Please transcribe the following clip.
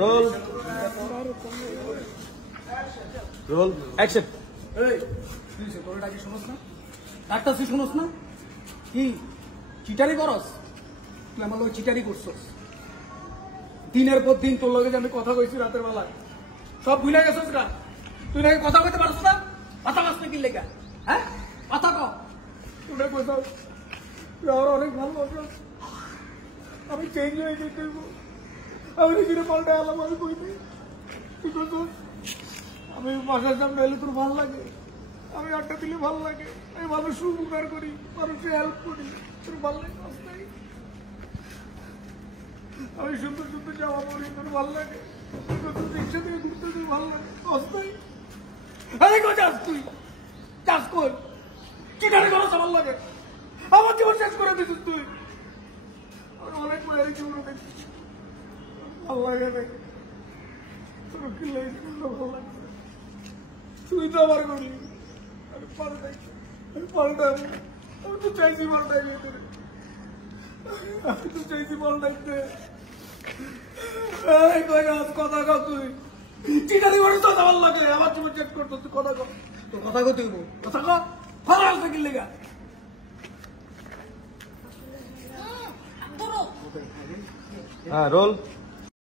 Roll roll action. এই তুই সে তোর ডাকি শুনোস না? ডাক্তার তুই শুনোস না? কি চিটারি করস? তুই আমার লোক চিটারি করছস। দিনের পর দিন তোর লগে যে আমি কথা কইছি রাতের বেলায় সব ভুলে গেছস গা। তুই নাকি কথা কইতে পারছ না? কথা বাস না কি লেগা? হ্যাঁ কথা ক। তুই কইছস তুই আর অনেক ভালোবাসস। আমি চেঞ্জ হয়ে গেছি। আমি নিজের পাল্টে আলাম আমি কইনি। তুই কইছস আমি বাসার সামনে এলে তোর ভালো লাগে, আমি আড্ডা দিলে ভালো লাগে, আমি মানুষের উপকার করি, মানুষের হেল্প করি, তোর ভালো লাগে। আমি সুন্দর সুন্দর জামা পরি, তোর ভালো লাগে, রিক্সা থেকে ঘুরতে তুই ভালো লাগে। অস্থায়ী চাস তুই চাষ কর চিটারি করা ভালো লাগে। আমার জীবন শেষ করে দিছিস তুই। অনেক মায়ের জীবন দেখছিস ভালো লাগে নাকি? তোর কি লাগে ভালো লাগে? তুই তো আমার করি আমি পাল্টাবো। আমি তো চাইছি পাল্টাই, আমি তো চাইছি পাল্টাইতে। কথা কর তুই চিটারি করে তো আমার লাগে। আমার জীবন চেক করতো তুই কথা কর। তোর কথা কর তুই কথা কর। ভালো আসতে কি লেগা? হ্যাঁ রোল।